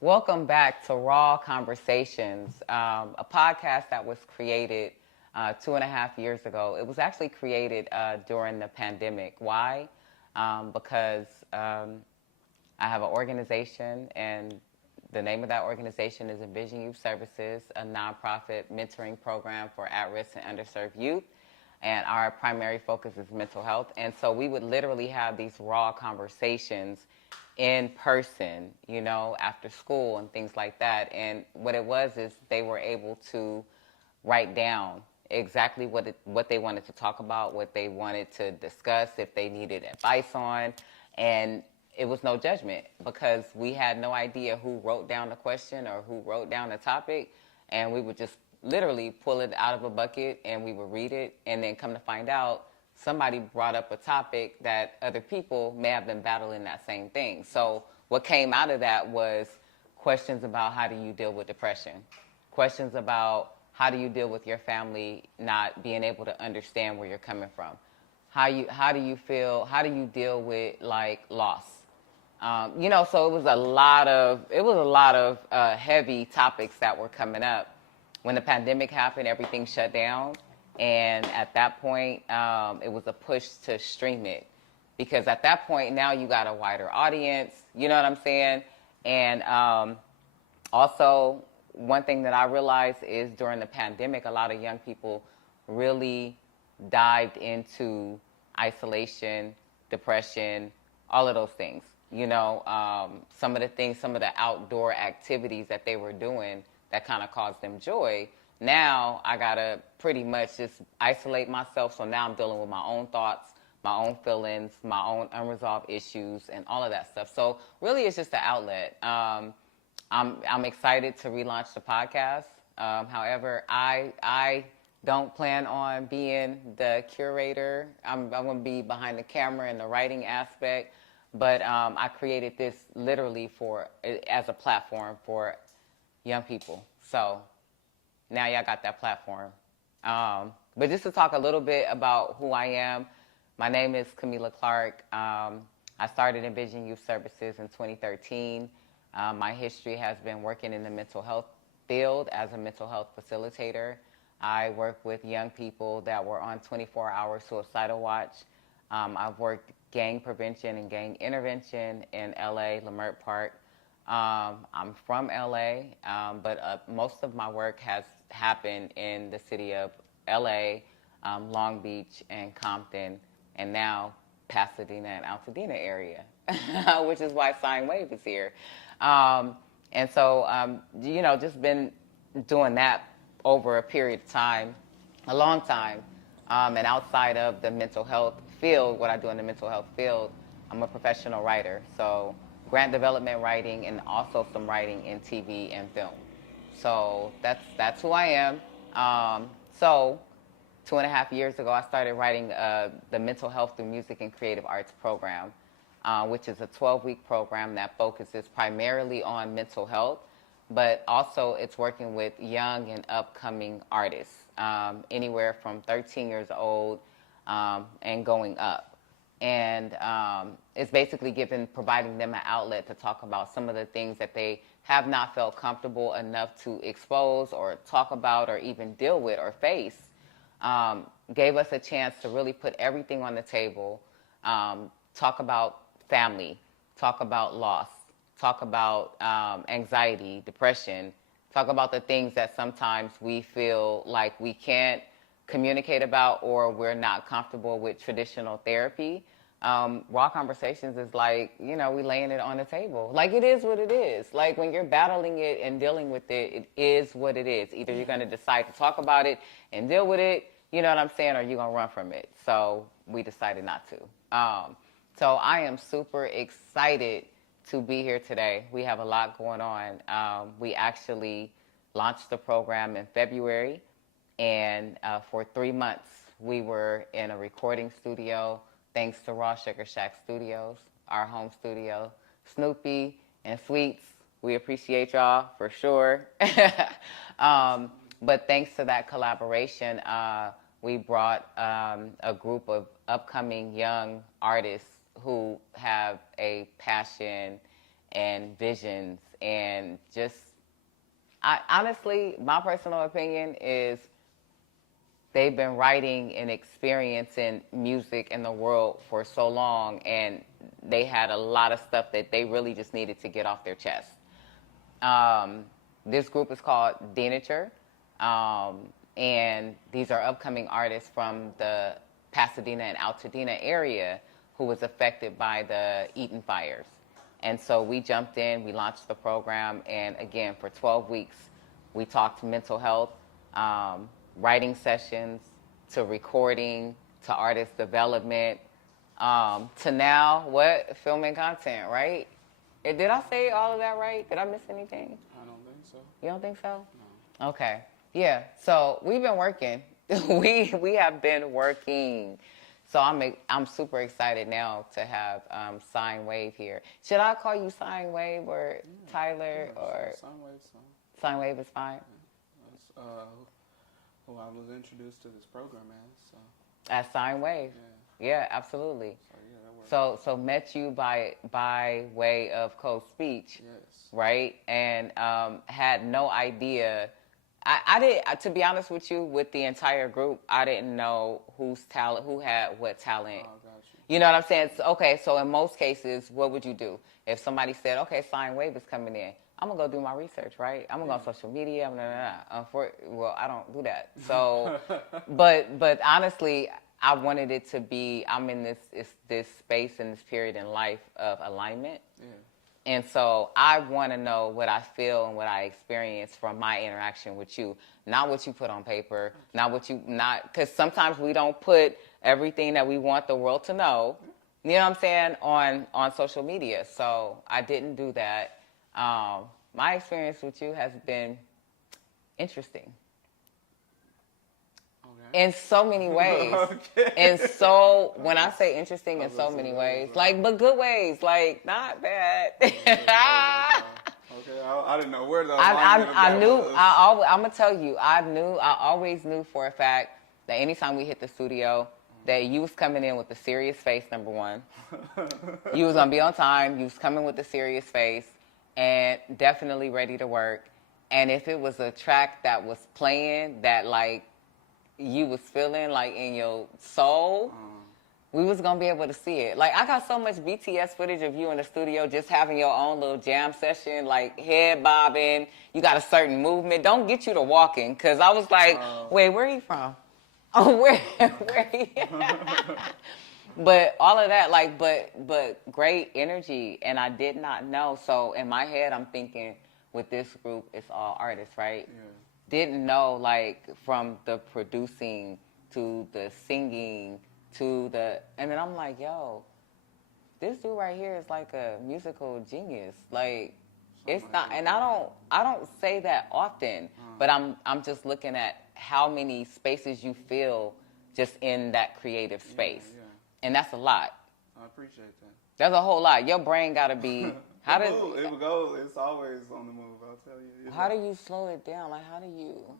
Welcome back to Raw Conversations, a podcast that was created 2.5 years ago. It was actually created during the pandemic. Why? Because I have an organization, and the name of that organization is Envision Youth Services, a nonprofit mentoring program for at-risk and underserved youth. And our primary focus is mental health. And so we would literally have these raw conversations in person, after school and things like that. And what it was is they were able to write down exactly what they wanted to talk about, what they wanted to discuss, if they needed advice on. And it was no judgment because we had no idea who wrote down the question or who wrote down the topic. And we would just literally pull it out of a bucket and we would read it, and then come to find out somebody brought up a topic that other people may have been battling that same thing. So what came out of that was questions about how do you deal with depression, questions about how do you deal with your family not being able to understand where you're coming from, how do you feel, how do you deal with like loss. So it was a lot of heavy topics that were coming up. When the pandemic happened, everything shut down. And at that point, it was a push to stream it. Because at that point, now you got a wider audience, you know what I'm saying? And also, one thing that I realized is during the pandemic, a lot of young people really dived into isolation, depression, all of those things. Some of the outdoor activities that they were doing that kind of caused them joy. Now I gotta pretty much just isolate myself. So now I'm dealing with my own thoughts, my own feelings, my own unresolved issues, and all of that stuff. So really, it's just an outlet. I'm excited to relaunch the podcast. However, I don't plan on being the curator. I'm going to be behind the camera and the writing aspect. But I created this literally as a platform for young people. So now y'all got that platform. But just to talk a little bit about who I am, my name is Camila Clark. I started Envision Youth Services in 2013. My history has been working in the mental health field as a mental health facilitator. I work with young people that were on 24-hour suicidal watch. I've worked gang prevention and gang intervention in LA, Leimert Park. I'm from LA, but most of my work has happened in the city of LA, Long Beach, and Compton, and now Pasadena and Altadena area, which is why SYGN is here. And so, just been doing that over a period of time, a long time. And outside of the mental health field, what I do in the mental health field, I'm a professional writer. So grant development writing, and also some writing in TV and film. So that's who I am. So 2.5 years ago, I started writing the Mental Health Through Music and Creative Arts program, which is a 12-week program that focuses primarily on mental health, but also it's working with young and upcoming artists, anywhere from 13 years old and going up. And it's basically providing them an outlet to talk about some of the things that they have not felt comfortable enough to expose or talk about or even deal with or face. Gave us a chance to really put everything on the table, talk about family, talk about loss, talk about anxiety, depression, talk about the things that sometimes we feel like we can't communicate about or we're not comfortable with traditional therapy. Raw Conversations is like, we laying it on the table. Like, it is what it is. Like, when you're battling it and dealing with it, it is what it is. Either you're going to decide to talk about it and deal with it, you know what I'm saying, or you're going to run from it. So we decided not to. So I am super excited to be here today. We have a lot going on. We actually launched the program in February, and for 3 months we were in a recording studio, thanks to Raw Sugar Shack Studios, our home studio. Snoopy and Sweets, we appreciate y'all for sure. But thanks to that collaboration, we brought a group of upcoming young artists who have a passion and visions, and just, honestly, my personal opinion is they've been writing and experiencing music in the world for so long, and they had a lot of stuff that they really just needed to get off their chest. This group is called Denature, and these are upcoming artists from the Pasadena and Altadena area who was affected by the Eaton fires. And so we jumped in, we launched the program, and again, for 12 weeks, we talked mental health, writing sessions, to recording, to artist development, to now, filming content, right? Did I say all of that right? Did I miss anything? I don't think so. You don't think so? No. Okay. Yeah. So we've been working. we have been working. So I'm super excited now to have SYGN here. Should I call you SYGN or Tyler or SYGN is fine? Yeah. That's who I was introduced to this program as. So. As SYGN. Yeah, absolutely. So met you by way of Code Speech, yes, right? And had no idea. I did, to be honest with you, with the entire group, I didn't know who had what talent. Oh, got you. You know what I'm saying? So in most cases, what would you do? If somebody said, okay, SYGN is coming in, I'm going to go do my research, right? I'm going to go on social media. Well, I don't do that. So, but honestly, I wanted it to be, I'm in this space and this period in life of alignment. Yeah. And so I want to know what I feel and what I experience from my interaction with you, not what you put on paper, because sometimes we don't put everything that we want the world to know, you know what I'm saying, on social media. So I didn't do that. My experience with you has been interesting. In so many ways. Okay. And so, when I say interesting, in so many ways, but good ways, not bad. Okay, I didn't know where the I knew, I'm going to tell you, I always knew for a fact that anytime we hit the studio, that you was coming in with a serious face, number one. You was going to be on time. You was coming with a serious face and definitely ready to work. And if it was a track that was playing that, you was feeling in your soul, we was gonna be able to see it. I got so much BTS footage of you in the studio just having your own little jam session, head bobbing. You got a certain movement. Don't get you to walking, cause I was like, wait, where he from? Oh, where he? But all of that, but great energy, and I did not know. So in my head, I'm thinking, with this group, it's all artists, right? Yeah. Didn't know, from the producing to the singing to and then I'm like, yo, this dude right here is like a musical genius. It's not, and I don't say that often, but I'm just looking at how many spaces you feel just in that creative space. Yeah. And that's a lot. I appreciate that. That's a whole lot. Your brain gotta be, it will go, it's always on the move, I'll tell you. How do you slow it down? How do you?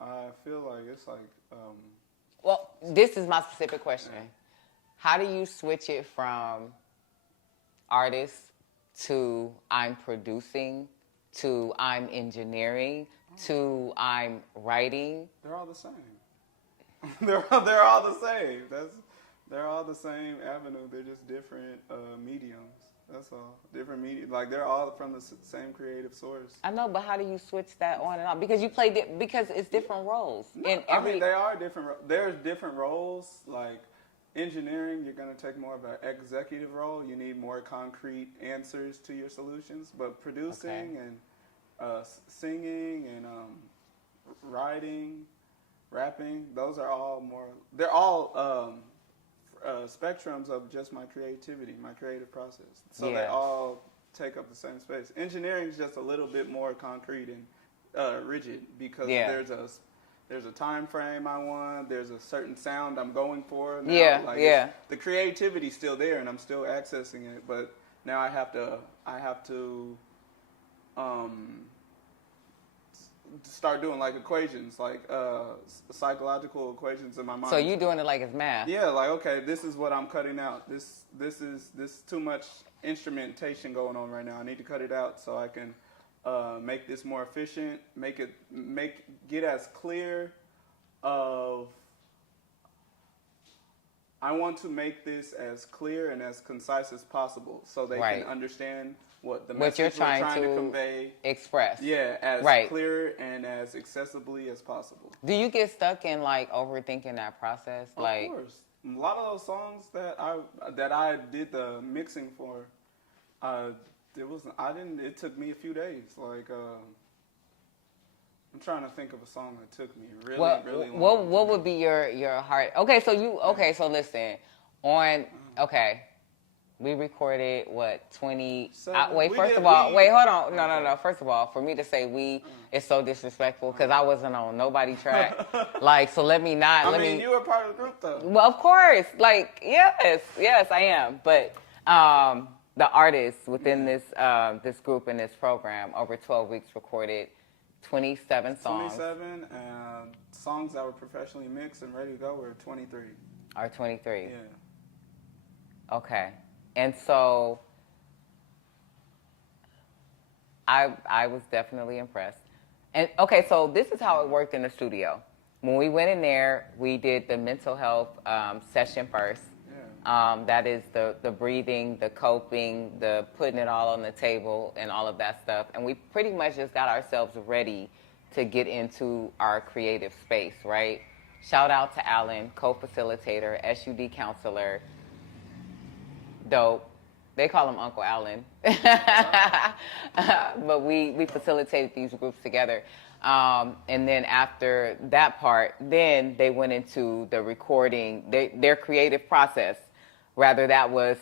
I feel like it's Well, this is my specific question. Yeah. How do you switch it from artist to I'm producing to I'm engineering to I'm writing? They're all the same. they're all the same. They're all the same avenue. They're just different mediums. That's all. Different media. They're all from the same creative source. I know, but how do you switch that on and off? Because you play because it's different roles. No, they are different. There's different roles. Engineering, you're going to take more of an executive role. You need more concrete answers to your solutions. But producing and singing and writing, rapping, those are all more. They're all spectrums of just my creativity, my creative process. So they all take up the same space. Engineering is just a little bit more concrete and rigid because there's a time frame I want. There's a certain sound I'm going for. Now. The creativity's still there, and I'm still accessing it. But now I have to start doing equations, psychological equations in my mind. So you doing it like it's math? Yeah, okay, this is what I'm cutting out. This is too much instrumentation going on right now. I need to cut it out so I can make this more efficient. Get as clear of. I want to make this as clear and as concise as possible so they can understand what the message you're we're trying to convey. Express. Yeah, as clear and as accessibly as possible. Do you get stuck in like overthinking that process? Of course. A lot of those songs that I did the mixing for, it took me a few days. Like I'm trying to think of a song that took me really long. What would be your heart? Okay, so listen. We recorded what 20? Hold on. No. First of all, for me to say we is so disrespectful because I wasn't on nobody track. Like, so let me. You were part of the group though. Well, of course. Like, yes, I am. But the artists within this group in this program over 12 weeks recorded 27 songs. 27 songs that were professionally mixed and ready to go were 23. Are 23. Yeah. Okay. And so I was definitely impressed. And okay, so this is how it worked in the studio. When we went in there, we did the mental health session first. Yeah. That is the breathing, the coping, the putting it all on the table and all of that stuff. And we pretty much just got ourselves ready to get into our creative space, right? Shout out to Alan, co-facilitator, SUD counselor. Dope. They call him Uncle Alan. But we facilitated these groups together. And then after that part, then they went into the recording, their creative process. Rather that was,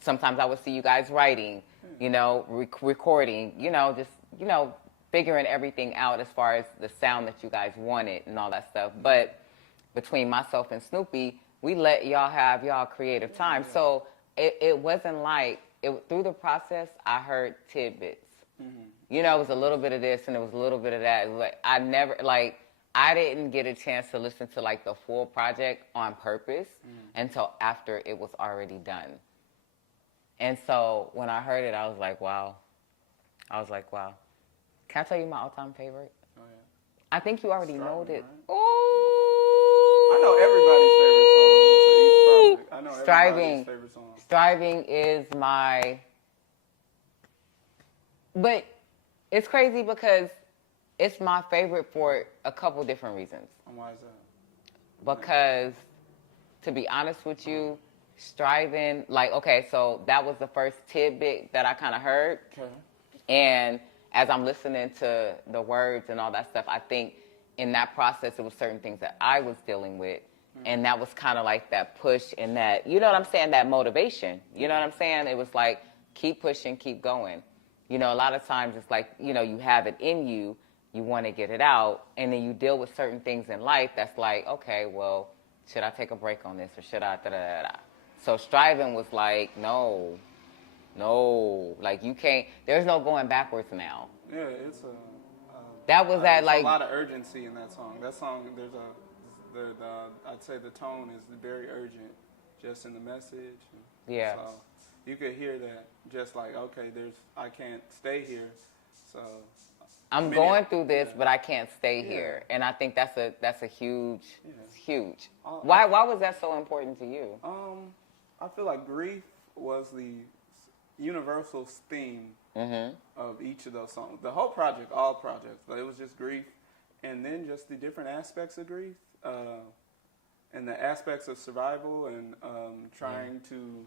sometimes I would see you guys writing, recording, figuring everything out as far as the sound that you guys wanted and all that stuff. But between myself and Snoopy, we let y'all have y'all creative time. So it wasn't like, through the process, I heard tidbits. Mm-hmm. It was a little bit of this and it was a little bit of that. I didn't get a chance to listen to like the full project on purpose until after it was already done. And so when I heard it, I was like, wow. Can I tell you my all-time favorite? Oh, yeah. I think you already know it. Right? Oh! I know everybody's favorite song to each project. I know everybody's favorite song. Striving is my... But it's crazy because it's my favorite for a couple different reasons. And why is that? Because, to be honest with you, striving, so that was the first tidbit that I kind of heard. Okay. And as I'm listening to the words and all that stuff, I think in that process, it was certain things that I was dealing with. And that was kind of like that push and that, that motivation. You know what I'm saying? It was like, keep pushing, keep going. A lot of times it's like, you have it in you, you want to get it out, and then you deal with certain things in life that's like, okay, well, should I take a break on this or should I da-da-da-da? So striving was like, no, like you can't, there's no going backwards now. Yeah, that was that like. There's a lot of urgency in that song. That song, I'd say the tone is very urgent just in the message. Yeah. So you could hear that just like, okay, I can't stay here. So I'm going through this, but I can't stay here. And I think that's a huge, huge. Why was that so important to you? I feel like grief was the universal theme of each of those songs. The whole project, all projects, but it was just grief. And then just the different aspects of grief and the aspects of survival and trying to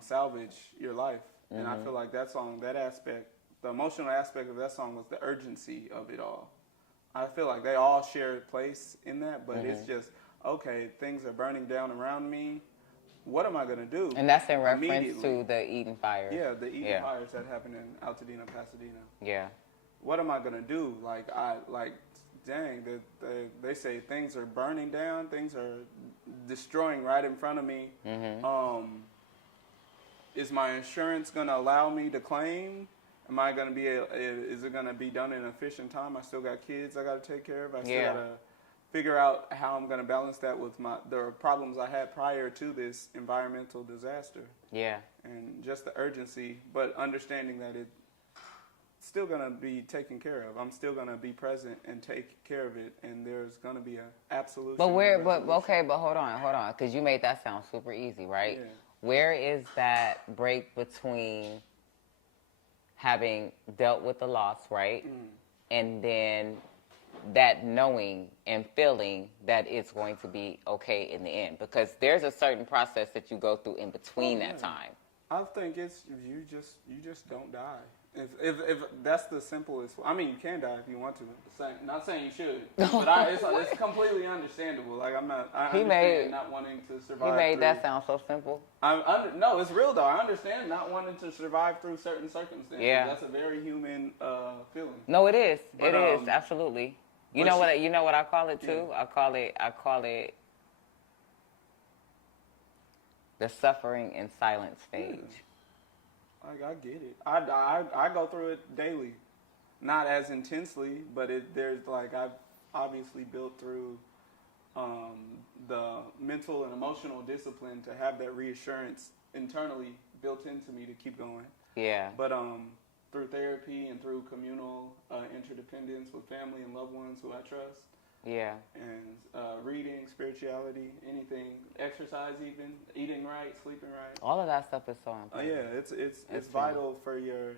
salvage your life. And I feel like that song, that aspect, the emotional aspect of that song was the urgency of it all. I feel like they all share a place in that, but it's just, okay, things are burning down around me. What am I going to do? And that's in reference to the Eden fire. Yeah, the Eden fires that happened in Altadena, Pasadena. Yeah. What am I going to do? Dang, they say things are burning down, things are destroying right in front of me. Is my insurance going to allow me to claim? Am I going to is it going to be done in an efficient time? I still got kids I got to take care of. I still got to figure out how I'm going to balance that with the problems I had prior to this environmental disaster. Yeah. And just the urgency, but understanding that it's still going to be taken care of. I'm still going to be present and take care of it, and there's going to be an absolute. But hold on, because you made that sound super easy, right? Yeah. Where is that break between having dealt with the loss, right? And then that knowing and feeling that it's going to be okay in the end, because there's a certain process that you go through in between that time. I think it's you just don't die. If that's the simplest. I mean, you can die if you want to. Not saying you should, but it's completely understandable. Like I understand not wanting to survive. He made that sound so simple. No, it's real though. I understand not wanting to survive through certain circumstances. Yeah, that's a very human feeling. No, it is. It is absolutely. You know what I call it too? Yeah. I call it the suffering in silence stage. Yeah. Like, I get it. I go through it daily, not as intensely, but there's like I've obviously built through the mental and emotional discipline to have that reassurance internally built into me to keep going. Yeah. But through therapy and through communal interdependence with family and loved ones who I trust. Yeah. And reading, spirituality, anything, exercise, even eating right, sleeping right. All of that stuff is so important. Yeah, it's vital for your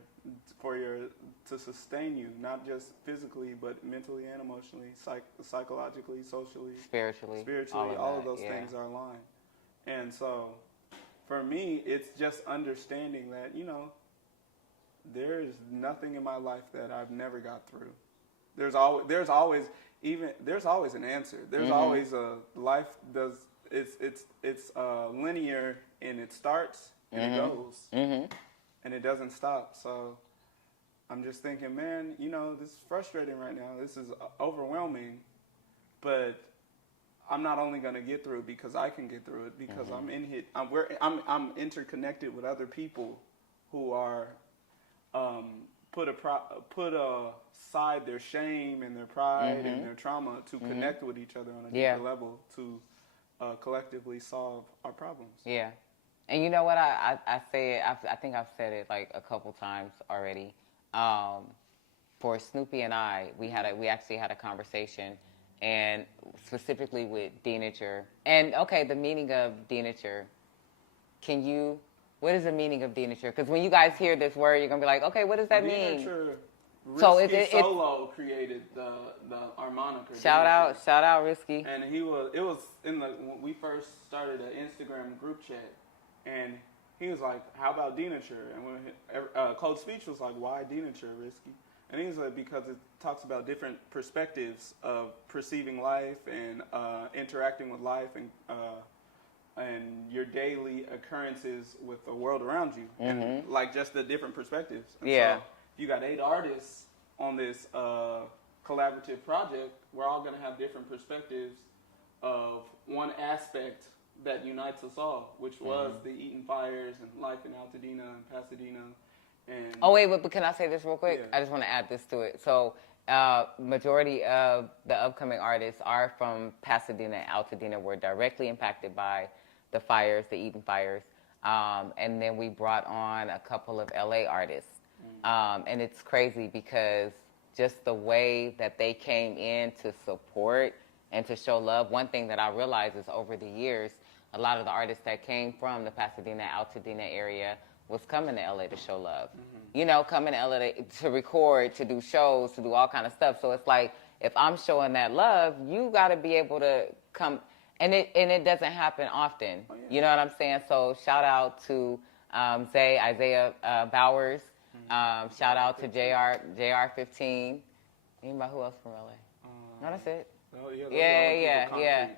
to sustain you, not just physically, but mentally and emotionally, psychologically, socially, spiritually, all of those things are aligned. And so, for me, it's just understanding that there's nothing in my life that I've never got through. There's always an answer. There's always a life it's linear and it starts and it goes and it doesn't stop. So I'm just thinking, man, this is frustrating right now. This is overwhelming, but I'm not only going to get through it because I can get through it because I'm interconnected with other people who are put aside their shame and their pride and their trauma to connect with each other on a deeper level to collectively solve our problems. Yeah. And you know what? I think I've said it like a couple times already. For Snoopy and I, we actually had a conversation, and specifically with denature. And okay, the meaning of denature. What is the meaning of denature? Because when you guys hear this word, you're gonna be like, okay, what does that mean? So Solo created our moniker. Shout out, Risky. And it was when we first started an Instagram group chat, and he was like, "How about denature?" And when Code Speech was like, "Why denature, Risky?" And he was like, "Because it talks about different perspectives of perceiving life and interacting with life and your daily occurrences with the world around you, and like just the different perspectives." And so you got 8 artists on this collaborative project. We're all going to have different perspectives of one aspect that unites us all, which was the Eaton Fires and life in Altadena and Pasadena. And but can I say this real quick? Yeah. I just want to add this to it. So majority of the upcoming artists are from Pasadena and Altadena. Were directly impacted by the fires, the Eaton Fires. And then we brought on a couple of LA artists. And it's crazy because just the way that they came in to support and to show love. One thing that I realized is over the years, a lot of the artists that came from the Pasadena, Altadena area was coming to LA to show love. Coming to LA to record, to do shows, to do all kind of stuff. So it's like, if I'm showing that love, you got to be able to come. And it doesn't happen often. Oh, yeah. You know what I'm saying? So shout out to Isaiah Bowers. Shout out to JR15. Anybody who else from LA? No, that's it. Oh, yeah.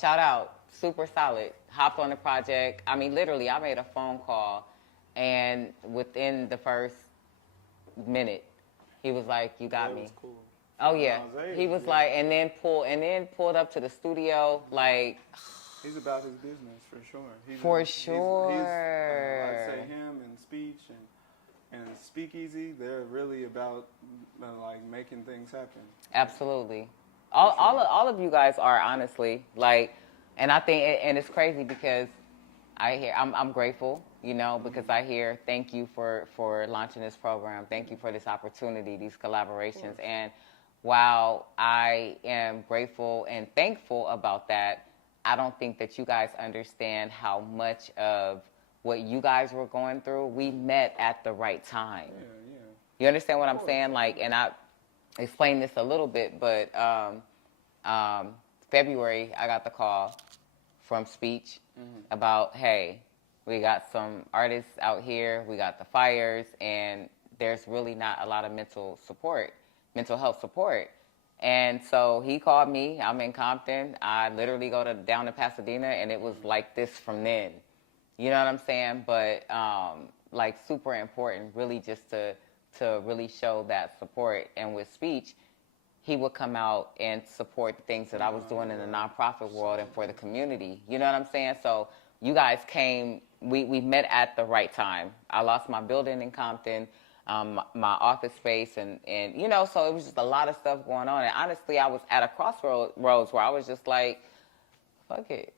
Shout out. Super solid. Hopped on the project. I mean, literally, I made a phone call, and within the first minute, he was like, "You got me." Was cool. Oh yeah. He was like, and then pulled up to the studio like. He's about his business for sure. Sure. I'd say him and Speech and Speakeasy. They're really about like making things happen. Absolutely. All of you guys are, honestly, like, and I think, and it's crazy because I'm grateful, because I hear thank you for launching this program. Thank you for this opportunity, these collaborations. And while I am grateful and thankful about that, I don't think that you guys understand how much of what you guys were going through, we met at the right time. Yeah. You understand what I'm saying? Like, and I explained this a little bit, but February, I got the call from Speech about, hey, we got some artists out here, we got the fires, and there's really not a lot of mental health support. And so he called me. I'm in Compton. I literally go down to Pasadena, and it was like this from then. You know what I'm saying? But like, super important, really, just to really show that support. And with Speech, he would come out and support the things that I was doing in the nonprofit world and for the community. You know what I'm saying? So you guys came, we met at the right time. I lost my building in Compton, my office space, and so it was just a lot of stuff going on. And honestly, I was at a crossroads where I was just like, fuck it.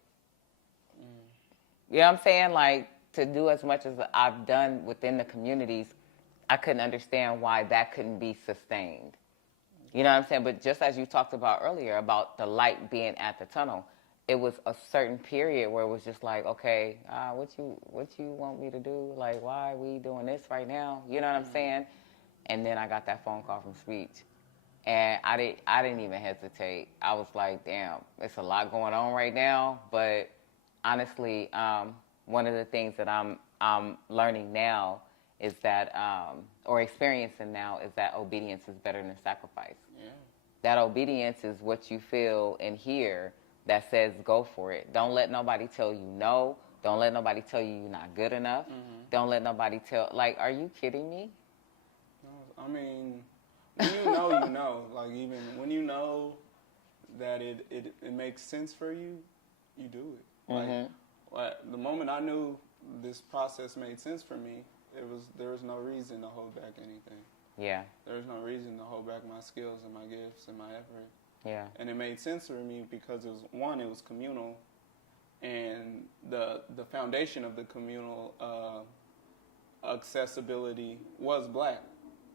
You know what I'm saying? Like, to do as much as I've done within the communities, I couldn't understand why that couldn't be sustained. You know what I'm saying? But just as you talked about earlier about the light being at the tunnel, it was a certain period where it was just like, okay, what you want me to do? Like, why are we doing this right now? You know what I'm saying? And then I got that phone call from Speech, and I didn't even hesitate. I was like, damn, it's a lot going on right now. But honestly, one of the things that I'm learning now is that, or experiencing now, is that obedience is better than sacrifice. Yeah. That obedience is what you feel and hear that says go for it. Don't let nobody tell you no. Don't let nobody tell you you're not good enough. Don't let nobody like, are you kidding me? No, I mean, when you know. Like, even when you know that it makes sense for you, you do it. Like, the moment I knew this process made sense for me, there was no reason to hold back anything. Yeah. There was no reason to hold back my skills and my gifts and my effort. Yeah. And it made sense for me because it was communal, and the foundation of the communal accessibility was Black.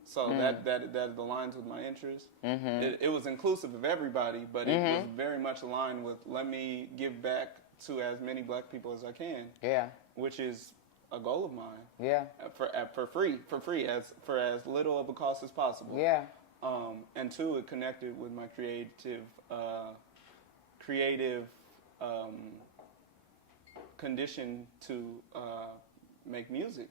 So that aligns with my interests. It was inclusive of everybody, but it was very much aligned with, let me give back to as many Black people as I can. Yeah. Which is a goal of mine. Yeah. For free, for as little of a cost as possible. Yeah. And two, it connected with my creative condition to make music.